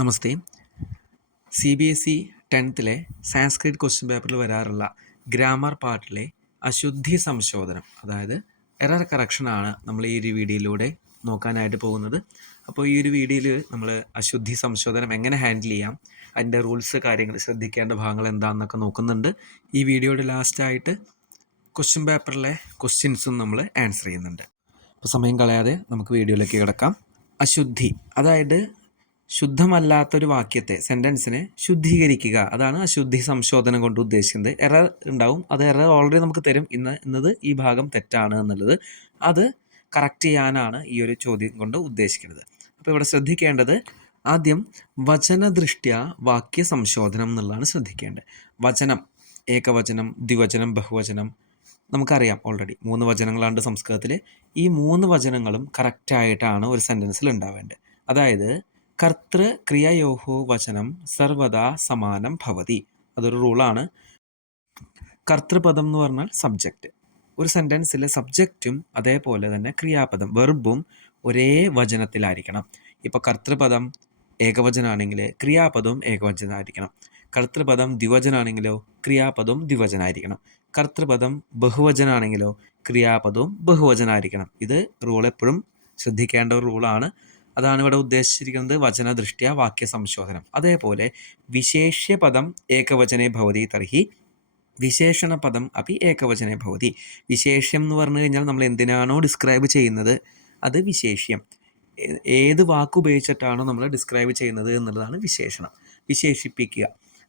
നമസ്തേ. CBSE 10th Sanskrit question പേപ്പറിൽ വരാറുള്ള grammar പാർട്ടിലെ അശുദ്ധി സംശോധനം, അതായത് എറർ കറക്ഷനാണ് നമ്മൾ ഈ ഒരു വീഡിയോയിലൂടെ നോക്കാനായിട്ട് പോകുന്നത്. അപ്പോൾ ഈ ഒരു വീഡിയോയിൽ നമ്മൾ അശുദ്ധി സംശോധനം എങ്ങനെ ഹാൻഡിൽ ചെയ്യാം, അതിൻ്റെ റൂൾസ്, കാര്യങ്ങൾ, ശ്രദ്ധിക്കേണ്ട ഭാഗങ്ങൾ എന്താണെന്നൊക്കെ നോക്കുന്നുണ്ട്. ഈ വീഡിയോയുടെ ലാസ്റ്റായിട്ട് ക്വസ്റ്റ്യൻ പേപ്പറിലെ ക്വസ്റ്റ്യൻസും നമ്മൾ ആൻസർ ചെയ്യുന്നുണ്ട്. അപ്പോൾ സമയം കളയാതെ നമുക്ക് വീഡിയോയിലേക്ക് കിടക്കാം. അശുദ്ധി, അതായത് ശുദ്ധമല്ലാത്തൊരു വാക്യത്തെ, സെൻറ്റൻസിനെ ശുദ്ധീകരിക്കുക, അതാണ് അശുദ്ധി സംശോധനം കൊണ്ട് ഉദ്ദേശിക്കുന്നത്. എറർ ഉണ്ടാവും, അത് എറർ ഓൾറെഡി നമുക്ക് തരും, ഇന്നത് ഈ ഭാഗം തെറ്റാണ് എന്നുള്ളത്, അത് കറക്റ്റ് ചെയ്യാനാണ് ഈ ഒരു ചോദ്യം കൊണ്ട് ഉദ്ദേശിക്കുന്നത്. അപ്പോൾ ഇവിടെ ശ്രദ്ധിക്കേണ്ടത് ആദ്യം വചനദൃഷ്ട്യ വാക്യ സംശോധനം എന്നുള്ളതാണ് ശ്രദ്ധിക്കേണ്ടത്. വചനം, ഏകവചനം, ദ്വിവചനം, ബഹുവചനം, നമുക്കറിയാം ഓൾറെഡി 3 വചനങ്ങളാണ് സംസ്കൃതത്തിൽ. ഈ 3 വചനങ്ങളും കറക്റ്റായിട്ടാണ് ഒരു സെൻറ്റൻസിൽ ഉണ്ടാവേണ്ടത്. അതായത് കർത്തൃ ക്രിയയോഹോ വചനം സർവദാ സമാനം ഭവതി, അതൊരു റൂളാണ്. കർത്തൃപദം എന്ന് പറഞ്ഞാൽ സബ്ജക്റ്റ്. ഒരു സെൻറ്റൻസിലെ സബ്ജക്റ്റും അതേപോലെ തന്നെ ക്രിയാപദം, വെർബും ഒരേ വചനത്തിലായിരിക്കണം. ഇപ്പോൾ കർത്തൃപദം ഏകവചനാണെങ്കിൽ ക്രിയാപദവും ഏകവചനമായിരിക്കണം. കർത്തൃപദം ദ്വിവചനാണെങ്കിലോ ക്രിയാപദവും ദ്വിവചനായിരിക്കണം. കർത്തൃപദം ബഹുവചനാണെങ്കിലോ ക്രിയാപദവും ബഹുവചനായിരിക്കണം. ഇത് റൂൾ എപ്പോഴും ശ്രദ്ധിക്കേണ്ട ഒരു റൂളാണ്. അതാണ് ഇവിടെ ഉദ്ദേശിച്ചിരിക്കുന്നത് വചനദൃഷ്ട്യ വാക്യ സംശോധനം. അതേപോലെ വിശേഷ്യപദം ഏകവചനേ ഭവതി തർഹി വിശേഷണപദം അപ്പി ഏകവചനേ ഭവതി. വിശേഷ്യം എന്ന് പറഞ്ഞു കഴിഞ്ഞാൽ നമ്മൾ എന്തിനാണോ ഡിസ്ക്രൈബ് ചെയ്യുന്നത് അത് വിശേഷ്യം. ഏത് വാക്കുപയോഗിച്ചിട്ടാണോ നമ്മൾ ഡിസ്ക്രൈബ് ചെയ്യുന്നത് എന്നുള്ളതാണ് വിശേഷണം, വിശേഷിപ്പിക്കുക.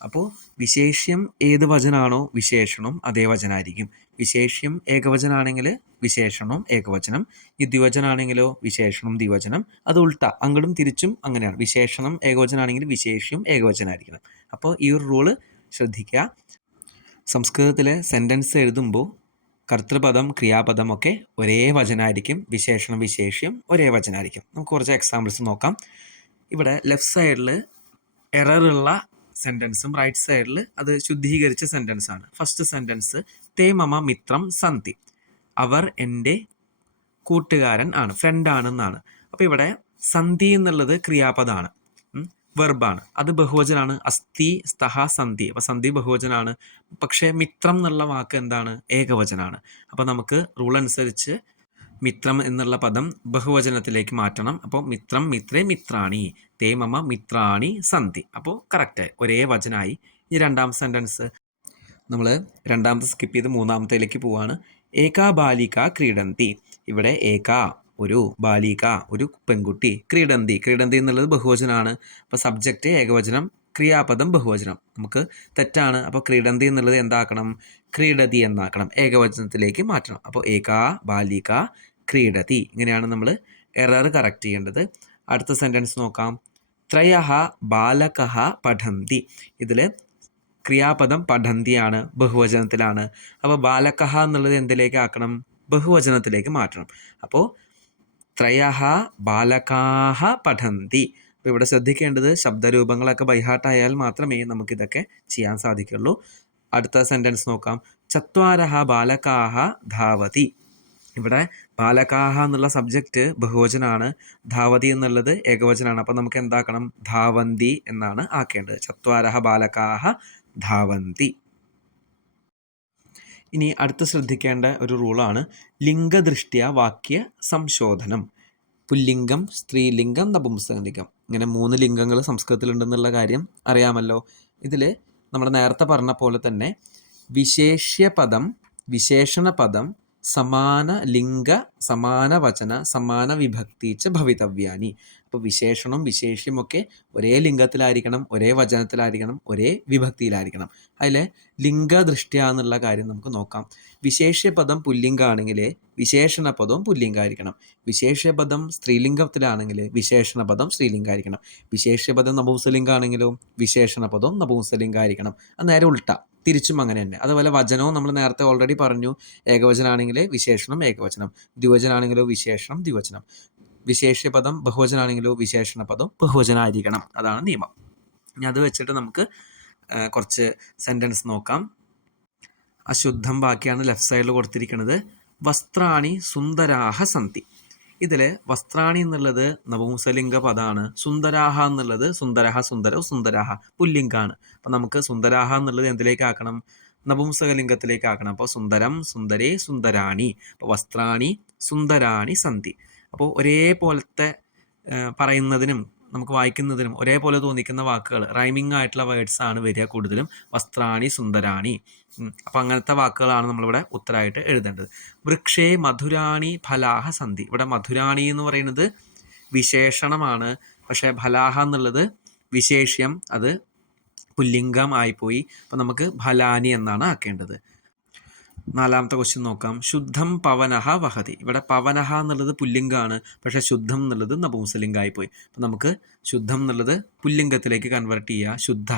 അപ്പോൾ വിശേഷ്യം ഏത് വചനാണോ വിശേഷണം അതേ വചനായിരിക്കും. വിശേഷ്യം ഏകവചനാണെങ്കിൽ വിശേഷണവും ഏകവചനം, ഈ ദ്വിവചനാണെങ്കിലോ വിശേഷണം ദ്വിവചനം, അത് ഉൾട്ട അങ്ങോട്ടും തിരിച്ചും അങ്ങനെയാണ്. വിശേഷണം ഏകവചനാണെങ്കിൽ വിശേഷ്യം ഏകവചനായിരിക്കണം. അപ്പോൾ ഈ ഒരു റൂള് ശ്രദ്ധിക്കുക. സംസ്കൃതത്തിലെ സെൻറ്റൻസ് എഴുതുമ്പോൾ കർത്തൃപദം ക്രിയാപദം ഒക്കെ ഒരേ വചനമായിരിക്കും, വിശേഷണം വിശേഷ്യം ഒരേ വചനമായിരിക്കും. നമുക്ക് കുറച്ച് എക്സാമ്പിൾസ് നോക്കാം. ഇവിടെ ലെഫ്റ്റ് സൈഡിൽ എററുള്ള സെൻറ്റൻസും റൈറ്റ് സൈഡിൽ അത് ശുദ്ധീകരിച്ച സെൻറ്റൻസാണ്. ഫസ്റ്റ് സെൻറ്റൻസ് തേ മമ മിത്രം സന്തി, അവർ എൻ്റെ കൂട്ടുകാരൻ ആണ്, ഫ്രണ്ടാണെന്നാണ്. അപ്പോൾ ഇവിടെ സന്ധി എന്നുള്ളത് ക്രിയാപദമാണ്, വെർബാണ്, അത് ബഹുവചനാണ്. അസ്ഥി സ്തഹ സന്ധി, അപ്പോൾ സന്ധി ബഹുവചനാണ്. പക്ഷേ മിത്രം എന്നുള്ള വാക്ക് എന്താണ്, ഏകവചനാണ്. അപ്പോൾ നമുക്ക് റൂൾ അനുസരിച്ച് മിത്രം എന്നുള്ള പദം ബഹുവചനത്തിലേക്ക് മാറ്റണം. അപ്പോൾ മിത്രം മിത്രേ മിത്രാണി, തേ മമ മിത്രാണി സന്ധി, അപ്പോൾ കറക്റ്റ് ഒരേ വചനായി. ഈ രണ്ടാമത്തെ സെൻറ്റൻസ് നമ്മൾ രണ്ടാമത്തെ സ്കിപ്പ് ചെയ്ത് മൂന്നാമത്തേലേക്ക് പോവാണ്. ഏകാ ബാലിക ക്രീഡന്തി, ഇവിടെ ഏകാ ഒരു, ബാലിക ഒരു പെൺകുട്ടി, ക്രീഡന്തി, ക്രീഡന്തി എന്നുള്ളത് ബഹുവചനാണ്. അപ്പോൾ സബ്ജക്റ്റ് ഏകവചനം, ക്രിയാപദം ബഹുവചനം, നമുക്ക് തെറ്റാണ്. അപ്പോൾ ക്രീഡന്തി എന്നുള്ളത് എന്താക്കണം, ക്രീഡതി എന്നാക്കണം, ഏകവചനത്തിലേക്ക് മാറ്റണം. അപ്പോൾ ഏകാ ബാലിക ക്രീഡതി, ഇങ്ങനെയാണ് നമ്മൾ എറർ കറക്റ്റ് ചെയ്യേണ്ടത്. അടുത്ത സെൻറ്റൻസ് നോക്കാം. ത്രയഃ ബാലകഃ പഠന്തി, ഇതിൽ ക്രിയാപദം പഠന്തിയാണ്, ബഹുവചനത്തിലാണ്. അപ്പോൾ ബാലകഃ എന്നുള്ളത് എന്തിലേക്ക് ആക്കണം, ബഹുവചനത്തിലേക്ക് മാറ്റണം. അപ്പോൾ ത്രയഃ ബാലകാഃ പഠന്തി. അപ്പോൾ ഇവിടെ ശ്രദ്ധിക്കേണ്ടത് ശബ്ദരൂപങ്ങളൊക്കെ ബൈഹാർട്ടായാൽ മാത്രമേ നമുക്കിതൊക്കെ ചെയ്യാൻ സാധിക്കുള്ളൂ. അടുത്ത സെൻറ്റൻസ് നോക്കാം. ചത്വാരഃ ബാലകാഃ ധാവതി, ഇവിടെ ബാലകാഹ എന്നുള്ള സബ്ജക്റ്റ് ബഹുവചനാണ്, ധാവതി എന്നുള്ളത് ഏകവചനാണ്. അപ്പോൾ നമുക്ക് എന്താക്കണം, ധാവന്തി എന്നാണ് ആക്കേണ്ടത്. ചത്വാരഃ ബാലകാഹ ധാവന്തി. ഇനി അടുത്ത് ശ്രദ്ധിക്കേണ്ട ഒരു റൂളാണ് ലിംഗദൃഷ്ട്യ വാക്യ സംശോധനം. പുല്ലിംഗം, സ്ത്രീലിംഗം, നപുംസകലിംഗം, ഇങ്ങനെ 3 ലിംഗങ്ങൾ സംസ്കൃതത്തിലുണ്ടെന്നുള്ള കാര്യം അറിയാമല്ലോ. ഇതിൽ നമ്മൾ നേരത്തെ പറഞ്ഞ പോലെ തന്നെ വിശേഷ്യപദം, വിശേഷണപദം, സമാന ലിംഗ, സമാന വചന, സമാന വിഭക്തി ച ഭവിതവ്യാനി. അപ്പോൾ വിശേഷണം വിശേഷ്യമൊക്കെ ഒരേ ലിംഗത്തിലായിരിക്കണം, ഒരേ വചനത്തിലായിരിക്കണം, ഒരേ വിഭക്തിയിലായിരിക്കണം. അതിലെ ലിംഗദൃഷ്ട്യ എന്നുള്ള കാര്യം നമുക്ക് നോക്കാം. വിശേഷ്യപദം പുല്ലിംഗമാണെങ്കിൽ വിശേഷണപദവും പുല്ലിംഗമായിരിക്കണം. വിശേഷ്യപദം സ്ത്രീലിംഗത്തിലാണെങ്കിൽ വിശേഷണപദം സ്ത്രീലിംഗമായിരിക്കണം. വിശേഷ്യപദം നപുംസലിംഗമാണെങ്കിലോ വിശേഷണപദവും നപുംസലിംഗമായിരിക്കണം. അത് നേരെ ഉൾട്ട, തിരിച്ചും അങ്ങനെ തന്നെ. അതുപോലെ വചനവും നമ്മൾ നേരത്തെ ഓൾറെഡി പറഞ്ഞു, ഏകവചനാണെങ്കിൽ വിശേഷണം ഏകവചനം, ദ്വിവചനാണെങ്കിലോ വിശേഷണം ദ്വിവചനം, വിശേഷ്യപദം ബഹുവചനാണെങ്കിലോ വിശേഷണപദം ബഹുവചനായിരിക്കണം, അതാണ് നിയമം. ഇനി അത് വെച്ചിട്ട് നമുക്ക് കുറച്ച് സെൻറ്റൻസ് നോക്കാം. അശുദ്ധം വാക്യാണ് ലെഫ്റ്റ് സൈഡിൽ കൊടുത്തിരിക്കുന്നത്. വസ്ത്രാണി സുന്ദരാഹ സന്തി, ഇതിൽ വസ്ത്രാണി എന്നുള്ളത് നപുംസലിംഗ പദമാണ്. സുന്ദരാഹ എന്നുള്ളത് സുന്ദരഹ സുന്ദരോ സുന്ദരാഹ പുല്ലിംഗാണ്. അപ്പം നമുക്ക് സുന്ദരാഹ എന്നുള്ളത് എന്തിലേക്ക് ആക്കണം? നപുംസകലിംഗത്തിലേക്ക് ആക്കണം. അപ്പോൾ സുന്ദരം സുന്ദരേ സുന്ദരാണി. അപ്പോൾ വസ്ത്രാണി സുന്ദരാണി സന്തി. അപ്പോൾ ഒരേപോലത്തെ പറയുന്നതിനും നമുക്ക് വായിക്കുന്നതിനും ഒരേപോലെ തോന്നിക്കുന്ന വാക്കുകൾ, റൈമിംഗ് ആയിട്ടുള്ള വേർഡ്സ് ആണ് വരിക കൂടുതലും. വസ്ത്രാണി സുന്ദരാണി. അപ്പം അങ്ങനത്തെ വാക്കുകളാണ് നമ്മളിവിടെ ഉത്തരമായിട്ട് എഴുതേണ്ടത്. വൃക്ഷേ മധുരാണി ഫലാഹ സന്ധി. ഇവിടെ മധുരാണി എന്ന് പറയുന്നത് വിശേഷണമാണ്. പക്ഷേ ഫലാഹ എന്നുള്ളത് വിശേഷ്യം, അത് പുല്ലിംഗം ആയിപ്പോയി. അപ്പം നമുക്ക് ഫലാനി എന്നാണ് ആക്കേണ്ടത്. 4ാമത്തെ ക്വസ്റ്റ്യൻ നോക്കാം. ശുദ്ധം പവനഹ വഹതി. ഇവിടെ പവനഹ എന്നുള്ളത് പുല്ലിംഗമാണ്, പക്ഷേ ശുദ്ധം എന്നുള്ളത് നപുംസലിംഗമായിപ്പോയി. അപ്പം നമുക്ക് ശുദ്ധം എന്നുള്ളത് പുല്ലിംഗത്തിലേക്ക് കൺവേർട്ട് ചെയ്യുക. ശുദ്ധ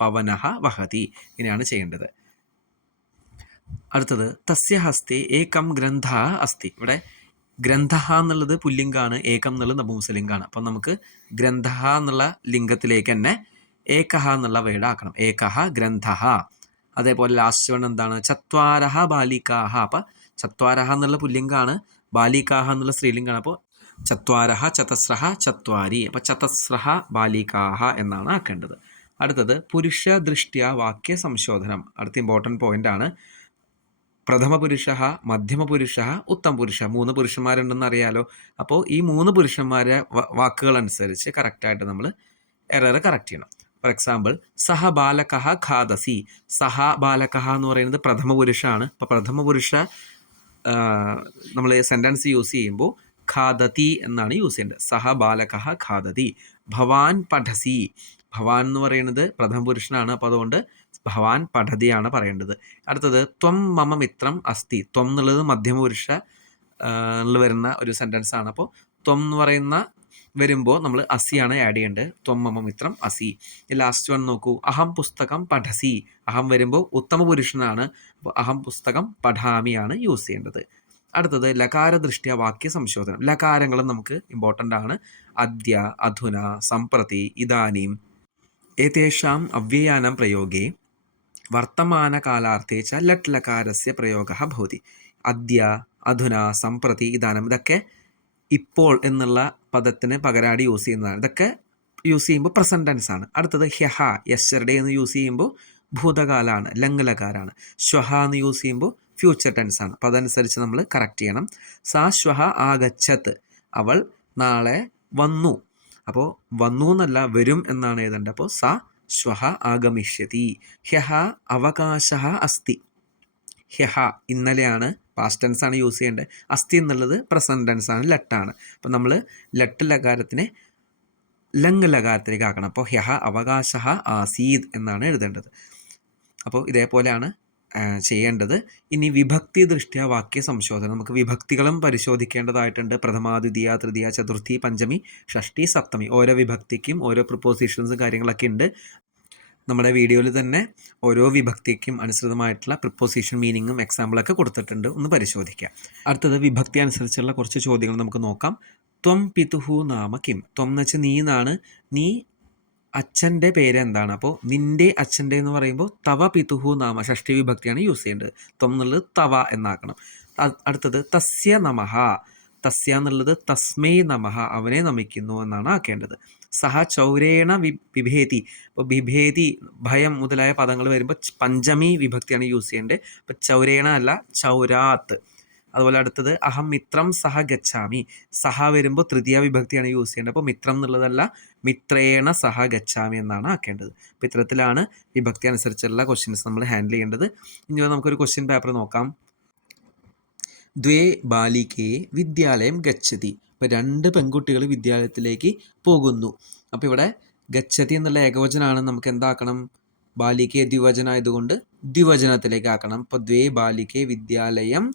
പവനഹ വഹതി. ഇങ്ങനെയാണ് ചെയ്യേണ്ടത്. അടുത്തത് തസ്യ ഹസ്തേ ഏകം ഗ്രന്ഥ അസ്തി. ഇവിടെ ഗ്രന്ഥ എന്നുള്ളത് പുല്ലിംഗാണ്, ഏകം എന്നുള്ളത് നപുംസലിംഗാണ്. അപ്പം നമുക്ക് ഗ്രന്ഥ എന്നുള്ള ലിംഗത്തിലേക്ക് തന്നെ ഏകഹ എന്നുള്ള വേർഡ് ആക്കണം. ഏകഹ ഗ്രന്ഥ. അതേപോലെ ലാസ്റ്റ് വൺ എന്താണ്? ചത്വാരഹ ബാലികാഹ. അപ്പം ചത്വാരഹ എന്നുള്ള പുല്ലിംഗാണ്, ബാലികാഹ എന്നുള്ള സ്ത്രീലിംഗാണ്. അപ്പോൾ ചത്വാരഹ ചതസ്രഹ ചത്വാരി. അപ്പം ചതസ്രഹ ബാലികാഹ എന്നാണ് ആക്കേണ്ടത്. അടുത്തത് പുരുഷ ദൃഷ്ട്യ വാക്യ സംശോധനം. അടുത്ത ഇമ്പോർട്ടൻറ്റ് പോയിന്റ് ആണ്. പ്രഥമ പുരുഷ, മധ്യമ പുരുഷ, ഉത്തമ പുരുഷ. 3 പുരുഷന്മാരുണ്ടെന്ന് അറിയാലോ. അപ്പോൾ ഈ 3 പുരുഷന്മാരെ വാക്കുകൾ അനുസരിച്ച് കറക്റ്റായിട്ട് നമ്മൾ എറർ കറക്റ്റ് ചെയ്യണം. ഫോർ എക്സാമ്പിൾ, സഹ ബാലകഹ ഖാദസി. സഹ ബാലകഹ എന്ന് പറയുന്നത് പ്രഥമ പുരുഷാണ്. അപ്പോൾ പ്രഥമ പുരുഷ നമ്മൾ സെൻറ്റൻസ് യൂസ് ചെയ്യുമ്പോൾ ഖാദതി എന്നാണ് യൂസ് ചെയ്യേണ്ടത്. സഹ ബാലകഹ ഖാദതി. ഭവാൻ പഠസി. ഭവാൻ എന്ന് പറയുന്നത് പ്രഥമ പുരുഷനാണ്. അപ്പോൾ അതുകൊണ്ട് ഭവാൻ പഠതിയാണ് പറയേണ്ടത്. അടുത്തത് ത്വം മമ മിത്രം അസ്തി. ത്വം എന്നുള്ളത് മധ്യമ പുരുഷ വരുന്ന ഒരു സെൻറ്റൻസ് ആണ്. അപ്പോൾ ത്വം എന്ന് പറയുന്ന വരുമ്പോൾ നമ്മൾ അസിയാണ് ആഡ് ചെയ്യേണ്ടത്. ത്വം മമ മിത്രം അസി. ലാസ്റ്റ് വൺ നോക്കൂ. അഹം പുസ്തകം പഠസി. അഹം വരുമ്പോൾ ഉത്തമ പുരുഷനാണ്. അപ്പോൾ അഹം പുസ്തകം പഠാമിയാണ് യൂസ് ചെയ്യേണ്ടത്. അടുത്തത് ലകാര ദൃഷ്ട്യ വാക്യ സംശോധനം. ലകാരങ്ങളും നമുക്ക് ഇമ്പോർട്ടൻ്റ് ആണ്. അദ്യ, അധുന, സംപ്രതി, ഇദാനീം ഏതേഷാം അവ്യയാനം പ്രയോഗേ വർത്തമാനകാലാർത്ഥേ ച ലട്ട് ലകാരസ്യ പ്രയോഗഃ ഭവതി. അദ്യ, അധുന, സംപ്രതി, ഇദാനം ഇതൊക്കെ ഇപ്പോൾ എന്നുള്ള പദത്തിന് പകരാടി യൂസ് ചെയ്യുന്നതാണ്. ഇതൊക്കെ യൂസ് ചെയ്യുമ്പോൾ പ്രസൻറ്റ് ടെൻസ് ആണ്. അടുത്തത് ഹ്യഹ, യെസ്റ്റർഡേ എന്ന് യൂസ് ചെയ്യുമ്പോൾ ഭൂതകാലാണ്, ലങ് ലകാരാണ്. ശ്വഹ എന്ന് യൂസ് ചെയ്യുമ്പോൾ ഫ്യൂച്ചർ ടെൻസ് ആണ്. അപ്പോൾ അതനുസരിച്ച് നമ്മൾ കറക്റ്റ് ചെയ്യണം. സാ ശ്വഹ ആഗച്ഛത്. അവൾ നാളെ വന്നു. അപ്പോൾ വന്നു എന്നല്ല, വരും എന്നാണ് എഴുതേണ്ടത്. അപ്പോൾ സാ ശ്വഹ ആഗമിഷ്യതി. ഹ്യഹ അവകാശഃ അസ്തി. ഹ്യഹ ഇന്നലെയാണ്, പാസ്റ്റ് ടെൻസ് ആണ് യൂസ് ചെയ്യേണ്ടത്. അസ്തി എന്നുള്ളത് പ്രസൻറ്റ് ടെൻസ് ആണ്, ലട്ടാണ്. അപ്പോൾ നമ്മൾ ലട്ട് ലകാരത്തിനെ ലങ് ലകാരത്തിലേക്ക് ആക്കണം. അപ്പോൾ ഹ്യഹ അവകാശഃ ആസീദ് എന്നാണ് എഴുതേണ്ടത്. അപ്പോൾ ഇതേപോലെയാണ് ചെയ്യേണ്ടത്. ഇനി വിഭക്തി ദൃഷ്ട്യ വാക്യ സംശോധനം. നമുക്ക് വിഭക്തികളും പരിശോധിക്കേണ്ടതായിട്ടുണ്ട്. പ്രഥമ, ദ്വിതീയ, തൃതീയ, ചതുർത്ഥി, പഞ്ചമി, ഷഷ്ടി, സപ്തമി. ഓരോ വിഭക്തിക്കും ഓരോ പ്രിപ്പോസിഷൻസും കാര്യങ്ങളൊക്കെ ഉണ്ട്. നമ്മുടെ വീഡിയോയിൽ തന്നെ ഓരോ വിഭക്തിക്കും അനുസൃതമായിട്ടുള്ള പ്രിപ്പോസിഷൻ മീനിങ്ങും എക്സാമ്പിളൊക്കെ കൊടുത്തിട്ടുണ്ട്. ഒന്ന് പരിശോധിക്കാം. അടുത്തത് വിഭക്തി അനുസരിച്ചുള്ള കുറച്ച് ചോദ്യങ്ങൾ നമുക്ക് നോക്കാം. ത്വം പിതുഹു നാമ കിം. ത്വം എന്ന് വെച്ചാൽ നീ എന്നാണ്. നീ അച്ഛൻ്റെ പേര് എന്താണ്? അപ്പോൾ നിൻ്റെ അച്ഛൻ്റെ എന്ന് പറയുമ്പോൾ തവ പിതുഹു നാമ, ഷഷ്ടി വിഭക്തിയാണ് യൂസ് ചെയ്യേണ്ടത്. ത്വം എന്നുള്ളത് തവ എന്നാക്കണം. അടുത്തത് തസ്യ നമഃ. തസ്യ എന്നുള്ളത് തസ്മൈ നമഃ, അവനെ നമിക്കുന്നു എന്നാണ് ആക്കേണ്ടത്. സഹ ചൗരേണ ബിഭേതി. ഇപ്പോൾ ബിഭേതി, ഭയം മുതലായ പദങ്ങൾ വരുമ്പോൾ പഞ്ചമി വിഭക്തിയാണ് യൂസ് ചെയ്യേണ്ടത്. അപ്പോൾ ചൗരേണ അല്ല, ചൗരാത്ത്. അതുപോലെ അടുത്തത് അഹം മിത്രം സഹ ഗച്ഛാമി. സഹ വരുമ്പോൾ തൃതീയ വിഭക്തിയാണ് യൂസ് ചെയ്യേണ്ടത്. അപ്പോൾ മിത്രം എന്നുള്ളതല്ല, മിത്രേണ സഹ ഗച്ഛാമി എന്നാണ് ആക്കേണ്ടത്. അപ്പോൾ ഇത്തരത്തിലാണ് വിഭക്തി അനുസരിച്ചുള്ള ക്വസ്റ്റ്യൻസ് നമ്മൾ ഹാൻഡിൽ ചെയ്യേണ്ടത്. ഇനി നമുക്കൊരു ക്വസ്റ്റ്യൻ പേപ്പർ നോക്കാം. ദ്വേ ബാലികേ വിദ്യാലയം ഗച്ഛതി. ഇപ്പോൾ 2 പെൺകുട്ടികൾ വിദ്യാലയത്തിലേക്ക് പോകുന്നു. അപ്പോൾ ഇവിടെ ഗച്ഛതി എന്നുള്ള ഏകവചനമാണ്. നമുക്ക് എന്താക്കണം? ബാലികേ ദ്വിവചനമായതുകൊണ്ട് ദ്വിവചനത്തിലേക്ക് ആക്കണം. അപ്പോൾ ദ്വേ ബാലികേ വിദ്യാലയം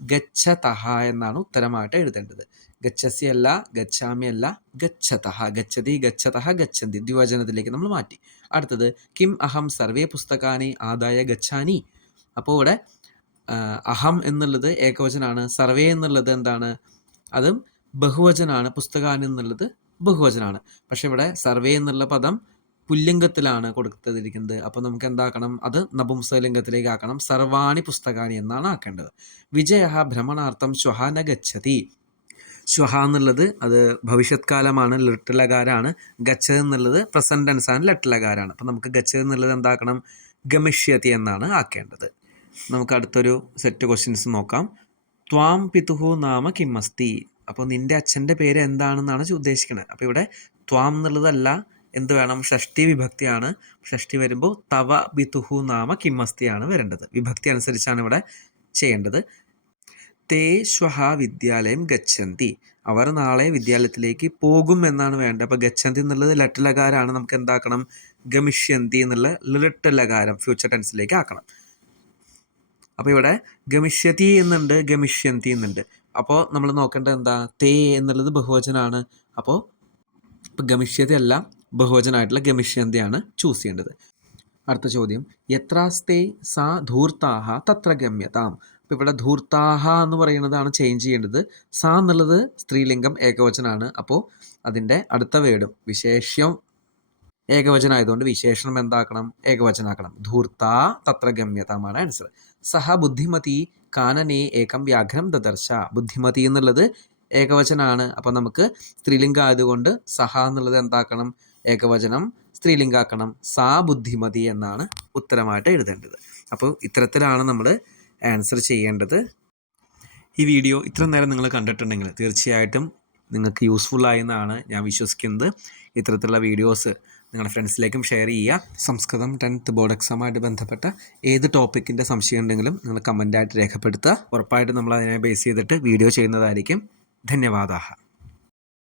ഗച്ഛതഃ എന്നാണ് ഉത്തരമായിട്ട് എഴുതേണ്ടത്. ഗച്ഛസി അല്ല, ഗച്ഛാമി അല്ല, ഗച്ഛതഃ. ഗച്ഛതി, ഗച്ഛതഃ, ഗച്ഛന്തി ദ്വിവചനത്തിലേക്ക് നമ്മൾ മാറ്റി. അടുത്തത് കിം അഹം സർവേ പുസ്തകാനി ആദായ ഗച്ഛാനി. അപ്പോൾ ഇവിടെ അഹം എന്നുള്ളത് ഏകവചനാണ്. സർവേ എന്നുള്ളത് എന്താണ്? അതും ബഹുവചനാണ്. പുസ്തകാനി എന്നുള്ളത് ബഹുവചനാണ്. പക്ഷെ ഇവിടെ സർവേ എന്നുള്ള പദം പുല്ലിംഗത്തിലാണ് കൊടുത്തിരിക്കുന്നത്. അപ്പോൾ നമുക്ക് എന്താക്കണം? അത് നപുംസകലിംഗത്തിലേക്ക് ആക്കണം. സർവാണി പുസ്തകാനി എന്നാണ് ആക്കേണ്ടത്. വിജയ ഭ്രമണാർത്ഥം ശ്വഹ ന ഗച്ഛതി. ശ്വഹ എന്നുള്ളത് അത് ഭവിഷ്യത് കാലമാണ്, ലിട്ടിലകാരാണ്. ഗച്ഛത് എന്നുള്ളത് പ്രസൻറ്റ് ടെൻസ് ആണ്, ലിട്ടിലകാരാണ്. അപ്പം നമുക്ക് ഗച്ഛത് എന്നുള്ളത് എന്താക്കണം, ഗമിഷ്യതി എന്നാണ് ആക്കേണ്ടത്. നമുക്ക് അടുത്തൊരു സെറ്റ് ക്വസ്റ്റ്യൻസ് നോക്കാം. ത്വാം പിതുഹു നാമ കിമ്മസ്തി. അപ്പോൾ നിൻ്റെ അച്ഛൻ്റെ പേര് എന്താണെന്നാണ് ഉദ്ദേശിക്കുന്നത്. അപ്പോൾ ഇവിടെ ത്വാം എന്നുള്ളതല്ല, എന്ത് വേണം, ഷഷ്ടി വിഭക്തിയാണ്. ഷഷ്ടി വരുമ്പോൾ തവ പിതുഹു നാമ കിമ്മസ്തിയാണ് വരേണ്ടത്. വിഭക്തി അനുസരിച്ചാണ് ഇവിടെ ചെയ്യേണ്ടത്. തേ ശ്വഹ വിദ്യാലയം ഗച്ഛന്തി. അവർ നാളെ വിദ്യാലയത്തിലേക്ക് പോകും എന്നാണ് വേണ്ടത്. അപ്പോൾ ഗച്ഛന്തി എന്നുള്ളത് ലട്ടിലകാരാണ്. നമുക്ക് എന്താക്കണം, ഗമിഷ്യന്തി എന്നുള്ള ലിട്ടിലകാരം ഫ്യൂച്ചർ ടെൻസിലേക്ക് ആക്കണം. അപ്പോൾ ഇവിടെ ഗമിഷ്യതി എന്നുണ്ട്, ഗമിഷ്യന്തി എന്നുണ്ട്. അപ്പോൾ നമ്മൾ നോക്കേണ്ടത് എന്താ, തേ എന്നുള്ളത് ബഹുവചനാണ്. അപ്പോൾ ഗമിഷ്യതി അല്ല, ബഹുവചനായിട്ടുള്ള ഗമിഷ്യന്തിയാണ് ചൂസ് ചെയ്യേണ്ടത്. അടുത്ത ചോദ്യം, യത്രാസ്തേ സാ ധൂർത്താഹ തത്ര ഗമ്യതാം. അപ്പോൾ ഇവിടെ ധൂർത്താഹ എന്ന് പറയുന്നതാണ് ചേഞ്ച് ചെയ്യേണ്ടത്. സാ എന്നുള്ളത് സ്ത്രീലിംഗം ഏകവചനാണ്. അപ്പോൾ അതിൻ്റെ അടുത്ത വേർഡും വിശേഷ്യം ഏകവചനായതുകൊണ്ട് വിശേഷണം എന്താക്കണം, ഏകവചനാക്കണം. ധൂർത്താ തത്ര ഗമ്യതാമാണ് ആൻസർ. സഹ ബുദ്ധിമതി കാനനേ ഏകം വ്യാഘ്രം ദദർശ. ബുദ്ധിമതി എന്നുള്ളത് ഏകവചനാണ്. അപ്പോൾ നമുക്ക് സ്ത്രീലിംഗം ആയതുകൊണ്ട് സഹ എന്നുള്ളത് എന്താക്കണം, ഏകവചനം സ്ത്രീലിംഗാക്കണം. സാ ബുദ്ധിമതി എന്നാണ് ഉത്തരമായിട്ട് എഴുതേണ്ടത്. അപ്പോൾ ഇത്തരത്തിലാണ് നമ്മൾ ആൻസർ ചെയ്യേണ്ടത്. ഈ വീഡിയോ ഇത്ര നേരം നിങ്ങൾ കണ്ടിട്ടുണ്ടെങ്കിൽ തീർച്ചയായിട്ടും നിങ്ങൾക്ക് യൂസ്ഫുള്ളായി എന്നാണ് ഞാൻ വിശ്വസിക്കുന്നത്. ഇത്തരത്തിലുള്ള വീഡിയോസ് നിങ്ങളുടെ ഫ്രണ്ട്സിലേക്കും ഷെയർ ചെയ്യുക. സംസ്കൃതം 10th ബോർഡ് എക്സാമായിട്ട് ബന്ധപ്പെട്ട ഏത് ടോപ്പിക്കിൻ്റെ സംശയം ഉണ്ടെങ്കിലും നിങ്ങൾ കമൻറ്റായിട്ട് രേഖപ്പെടുത്തുക. ഉറപ്പായിട്ടും നമ്മൾ അതിനെ ബേസ് ചെയ്തിട്ട് വീഡിയോ ചെയ്യുന്നതായിരിക്കും. ധന്യവാദാഹ.